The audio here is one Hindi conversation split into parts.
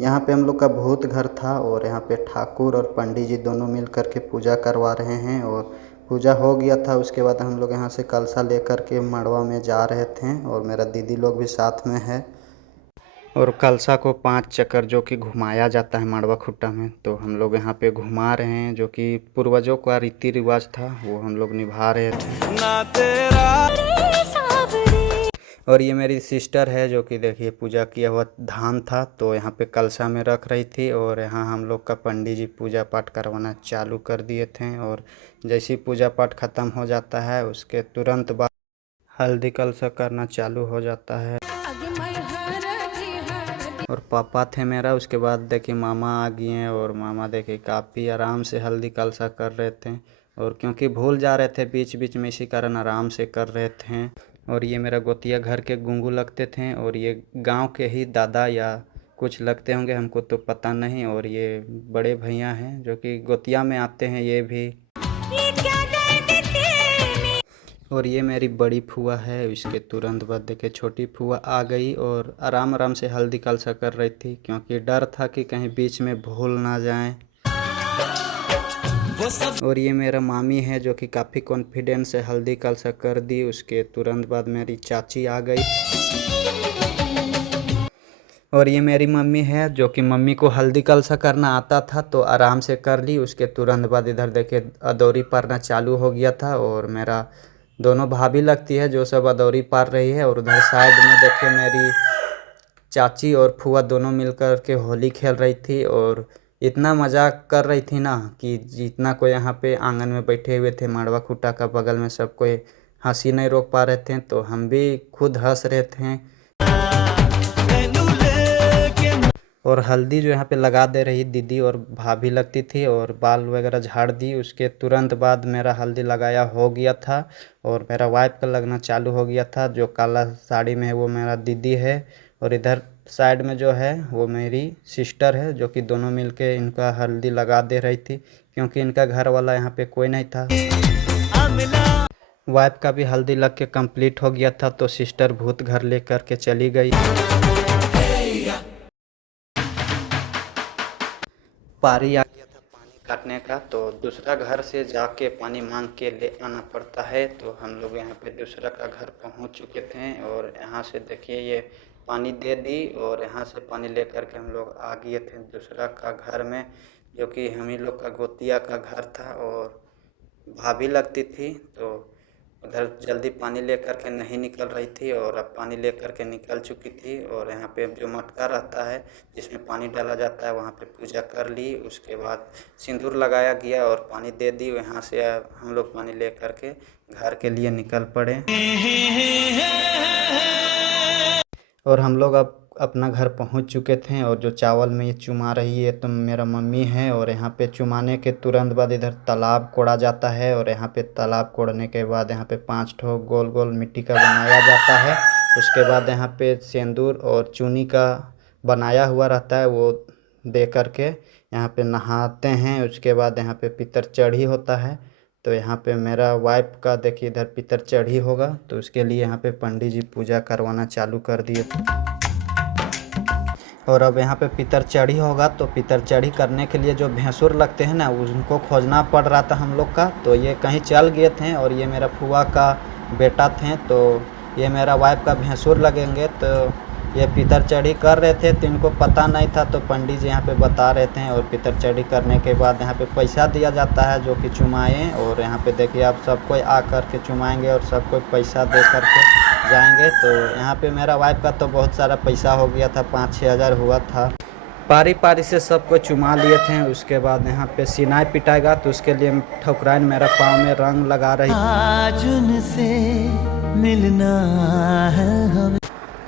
यहाँ पे हम लोग का भूत घर था और यहाँ पे ठाकुर और पंडित जी दोनों मिल कर के पूजा करवा रहे हैं। और पूजा हो गया था, उसके बाद हम लोग यहाँ से कलशा लेकर के मड़वा में जा रहे थे और मेरा दीदी लोग भी साथ में है। और कलशा को 5 चक्कर जो कि घुमाया जाता है मड़वा खुट्टा में, तो हम लोग यहाँ पे घुमा रहे हैं, जो कि पूर्वजों का रीति रिवाज था वो हम लोग निभा रहे थे ना तेरा। और ये मेरी सिस्टर है जो कि देखिए पूजा किया हुआ धान था तो यहाँ पे कलशा में रख रही थी। और यहाँ हम लोग का पंडित जी पूजा पाठ करवाना चालू कर दिए थे। और जैसे ही पूजा पाठ ख़त्म हो जाता है उसके तुरंत बाद हल्दी कलशा करना चालू हो जाता है। और पापा थे मेरा, उसके बाद देखिए मामा आ गए हैं और मामा देखिए काफ़ी आराम से हल्दी कलशा कर रहे थे। और क्योंकि भूल जा रहे थे बीच बीच में, इसी कारण आराम से कर रहे थे। और ये मेरा गोतिया घर के गुंगू लगते थे और ये गांव के ही दादा या कुछ लगते होंगे, हमको तो पता नहीं। और ये बड़े भैया हैं जो कि गोतिया में आते हैं ये भी। और ये मेरी बड़ी फुआ है, इसके तुरंत बाद देखे छोटी फुआ आ गई और आराम आराम से हल्दी कलशा कर रही थी, क्योंकि डर था कि कहीं बीच में भूल ना जाएं। और ये मेरा मामी है जो कि काफ़ी कॉन्फिडेंस से हल्दी कलशा कर दी। उसके तुरंत बाद मेरी चाची आ गई। और ये मेरी मम्मी है जो कि मम्मी को हल्दी कलशा करना आता था तो आराम से कर ली। उसके तुरंत बाद इधर देखे अदौरी पारना चालू हो गया था। और मेरा दोनों भाभी लगती है जो सब अदौरी पार रही है। और उधर साइड में देखिए मेरी चाची और फुआ दोनों मिलकर के होली खेल रही थी। और इतना मजाक कर रही थी ना कि जितना कोई यहाँ पे आंगन में बैठे हुए थे मड़वा खुट्टा का बगल में, सब कोई हंसी नहीं रोक पा रहे थे, तो हम भी खुद हंस रहे थे। और हल्दी जो यहाँ पे लगा दे रही दीदी और भाभी लगती थी और बाल वगैरह झाड़ दी। उसके तुरंत बाद मेरा हल्दी लगाया हो गया था और मेरा वाइफ का लगना चालू हो गया था। जो काला साड़ी में है वो मेरा दीदी है और इधर साइड में जो है वो मेरी सिस्टर है, जो कि दोनों मिलके इनका हल्दी लगा दे रही थी, क्योंकि इनका घर वाला यहाँ पे कोई नहीं था। वाइफ का भी हल्दी लग के कंप्लीट हो गया था तो सिस्टर भूत घर लेकर के चली गई। पारी आ गया था पानी काटने का, तो दूसरा घर से जाके पानी मांग के ले आना पड़ता है। तो हम लोग यहाँ पे दूसरा का घर पहुँच चुके थे और यहाँ से देखिए ये पानी दे दी और यहाँ से पानी लेकर के हम लोग आ गए थे दूसरा का घर में, जो कि हम ही लोग का गोतिया का घर था। और भाभी लगती थी तो उधर जल्दी पानी लेकर के नहीं निकल रही थी और अब पानी लेकर के निकल चुकी थी। और यहाँ पे जो मटका रहता है जिसमें पानी डाला जाता है वहाँ पे पूजा कर ली। उसके बाद सिंदूर लगाया गया और पानी दे दी। यहाँ से हम लोग पानी लेकर के घर के लिए निकल पड़े। और हम लोग अब अपना घर पहुंच चुके थे। और जो चावल में ये चुमा रही है तो मेरा मम्मी है। और यहाँ पे चुमाने के तुरंत बाद इधर तालाब कोड़ा जाता है और यहाँ पे तालाब कोड़ने के बाद यहाँ पे 5 ठो गोल गोल मिट्टी का बनाया जाता है। उसके बाद यहाँ पे सिंदूर और चूनी का बनाया हुआ रहता है, वो दे करके यहाँ पे नहाते हैं। उसके बाद यहाँ पे पितर चढ़ी होता है, तो यहाँ पे मेरा वाइफ का देखिए इधर पितर चढ़ी होगा, तो उसके लिए यहाँ पे पंडित जी पूजा करवाना चालू कर दिए। और अब यहाँ पे पितर चढ़ी होगा, तो पितर चढ़ी करने के लिए जो भैंसुर लगते हैं ना उनको खोजना पड़ रहा था हम लोग का। तो ये कहीं चल गए थे और ये मेरा फुआ का बेटा थे, तो ये मेरा वाइफ का भैंसुर लगेंगे। तो ये पितर चढ़ी कर रहे थे तो इनको पता नहीं था, तो पंडित जी यहाँ पे बता रहे थे। और पितर चढ़ी करने के बाद यहाँ पे पैसा दिया जाता है जो कि चुमाएँ। और यहाँ पे देखिए आप सब कोई आ कर के चुमाएँगे और सब कोई पैसा दे करके जाएंगे। तो यहाँ पे मेरा वाइफ का तो बहुत सारा पैसा हो गया था, 5-6 हज़ार हुआ था। पारी पारी से सबको चुमा लिए थे। उसके बाद यहाँ पे सिनाई पिटाएगा तो उसके लिए ठकुराइन मेरा पाँव में रंग लगा रही। आज उनसे मिलना है हमें।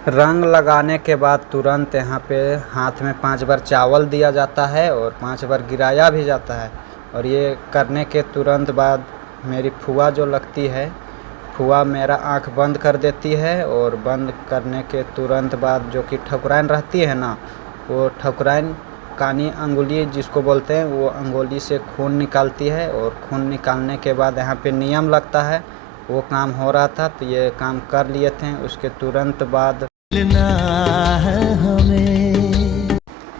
रंग लगाने के बाद तुरंत यहाँ पे हाथ में 5 बार चावल दिया जाता है और 5 बार गिराया भी जाता है। और ये करने के तुरंत बाद मेरी फुआ जो लगती है, फुआ मेरा आंख बंद कर देती है। और बंद करने के तुरंत बाद जो कि ठकुराइन रहती है ना, वो ठकुराइन कानी अंगुली जिसको बोलते हैं, वो अंगुली से खून निकालती है। और खून निकालने के बाद यहाँ पे नियम लगता है, वो काम हो रहा था तो ये काम कर लिए थे। उसके तुरंत बाद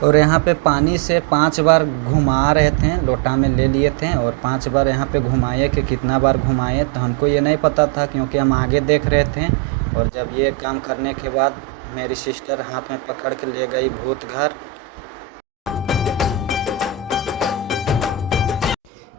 और यहाँ पे पानी से 5 बार घुमा रहे थे, लोटा में ले लिए थे और 5 बार यहाँ पे घुमाए कि कितना बार घुमाए तो हमको ये नहीं पता था क्योंकि हम आगे देख रहे थे। और जब ये काम करने के बाद मेरी सिस्टर हाथ में पकड़ के ले गई भूत घर।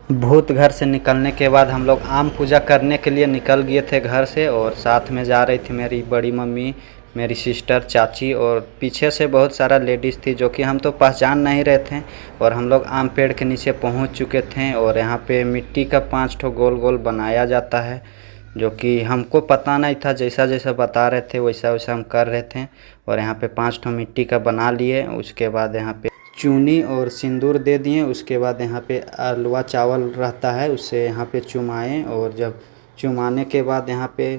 भूत घर से निकलने के बाद हम लोग आम पूजा करने के लिए निकल गए थे घर से, और साथ में जा रही थी मेरी बड़ी मम्मी, मेरी सिस्टर, चाची, और पीछे से बहुत सारा लेडीज़ थी जो कि हम तो पहचान नहीं रहे थे। और हम लोग आम पेड़ के नीचे पहुंच चुके थे और यहाँ पे मिट्टी का 5 ठो गोल गोल बनाया जाता है जो कि हमको पता नहीं था, जैसा जैसा बता रहे थे वैसा वैसा हम कर रहे थे। और यहाँ पे 5 ठो मिट्टी का बना लिए। उसके बाद यहाँ पे चूनी और सिंदूर दे दिए। उसके बाद यहाँ पे अलवा चावल रहता है उससे यहाँ पे चुमाएँ, और जब चुमाने के बाद यहाँ पे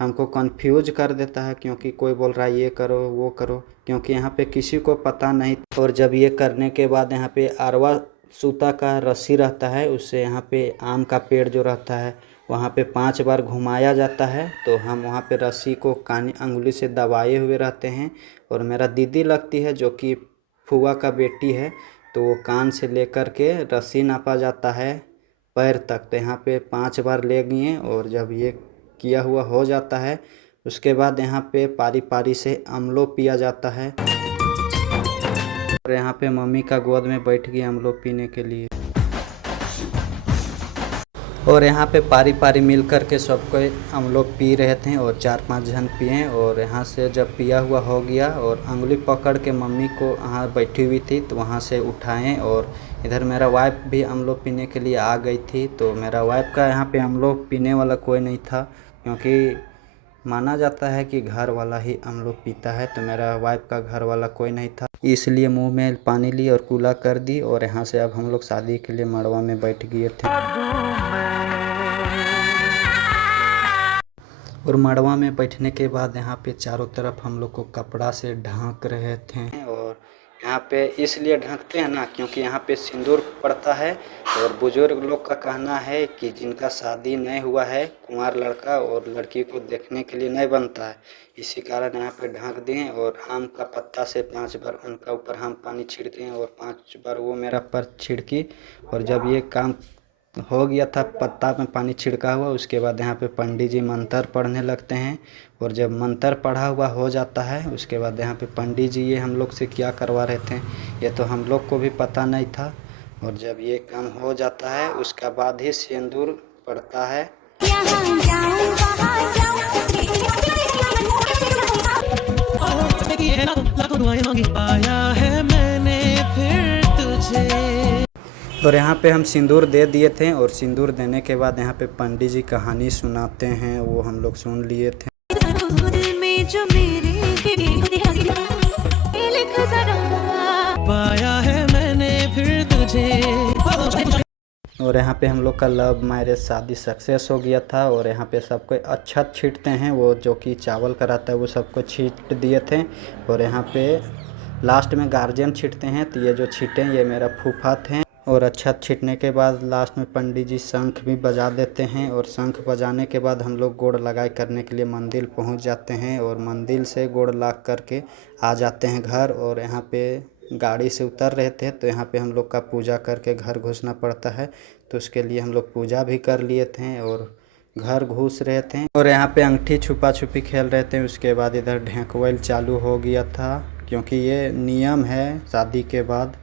हमको कंफ्यूज कर देता है क्योंकि कोई बोल रहा है ये करो वो करो, क्योंकि यहाँ पे किसी को पता नहीं। और जब ये करने के बाद यहाँ पे अरवा सूता का रस्सी रहता है उससे यहाँ पे आम का पेड़ जो रहता है वहाँ पे 5 बार घुमाया जाता है। तो हम वहाँ पे रस्सी को कानी अंगुली से दबाए हुए रहते हैं। और मेरा दीदी लगती है जो कि फूआ का बेटी है, तो वो कान से लेकर के रस्सी नापा जाता है पैर तक। तो यहाँ पे 5 बार ले गए। और जब ये किया हुआ हो जाता है उसके बाद यहाँ पे पारी पारी से अमलो पिया जाता है। और यहाँ पे मम्मी का गोद में बैठ गई अमलो पीने के लिए। और यहाँ पे पारी पारी मिल कर के सबको हम लोग पी रहे थे और 4-5 जन पिए। और यहाँ से जब पिया हुआ हो गया और अंगुली पकड़ के मम्मी को वहाँ बैठी हुई थी तो वहाँ से उठाएं। और इधर मेरा वाइफ भी हम लोग पीने के लिए आ गई थी। तो मेरा वाइफ का यहाँ पे हम लोग पीने वाला कोई नहीं था क्योंकि माना जाता है कि घर वाला ही हम लोग पीता है। तो मेरा वाइफ का घर वाला कोई नहीं था, इसलिए मुंह में पानी ली और कूला कर दी। और यहाँ से अब हम लोग शादी के लिए मड़वा में बैठ गए थे। और मड़वा में बैठने के बाद यहाँ पे चारों तरफ हम लोग को कपड़ा से ढक रहे थे। और यहाँ पे इसलिए ढकते हैं ना क्योंकि यहाँ पे सिंदूर पड़ता है। और बुजुर्ग लोग का कहना है कि जिनका शादी नहीं हुआ है, कुंवार लड़का और लड़की को देखने के लिए नहीं बनता है, इसी कारण यहाँ पे ढक दिए। और आम का पत्ता से 5 बार उनका ऊपर हम पानी छिड़के हैं और 5 बार वो मेरा पर छिड़की। और जब ये काम हो गया था पत्ता में पानी छिड़का हुआ, उसके बाद यहाँ पे पंडित जी मंत्र पढ़ने लगते हैं। और जब मंत्र पढ़ा हुआ हो जाता है उसके बाद यहाँ पे पंडित जी ये हम लोग से क्या करवा रहे थे ये तो हम लोग को भी पता नहीं था। और जब ये काम हो जाता है उसका बाद ही सिंदूर पड़ता है। और यहाँ पे हम सिंदूर दे दिए थे। और सिंदूर देने के बाद यहाँ पे पंडित जी कहानी सुनाते हैं, वो हम लोग सुन लिए थे। पाया है मैंने फिर तुझे। और यहाँ पे हम लोग का लव मैरिज शादी सक्सेस हो गया था। और यहाँ पे सबको अक्षत छींटते हैं, वो जो कि चावल का रहता है वो सबको छींट दिए थे। और यहाँ पे लास्ट में गार्जियन छींटते हैं, तो ये जो छींटे ये मेरा फूफा थे। और अक्षत छींटने के बाद लास्ट में पंडित जी शंख भी बजा देते हैं। और शंख बजाने के बाद हम लोग गोड़ लगाई करने के लिए मंदिर पहुंच जाते हैं। और मंदिर से गोड़ लग करके आ जाते हैं घर। और यहाँ पे गाड़ी से उतर रहे थे तो यहाँ पे हम लोग का पूजा करके घर घुसना पड़ता है, तो उसके लिए हम लोग पूजा भी कर लिए थे और घर घुस रहे थे। और यहाँ पे अंगूठी छुपा छुपी खेल रहे थे। उसके बाद इधर ढेंकवैल चालू हो गया था क्योंकि ये नियम है शादी के बाद।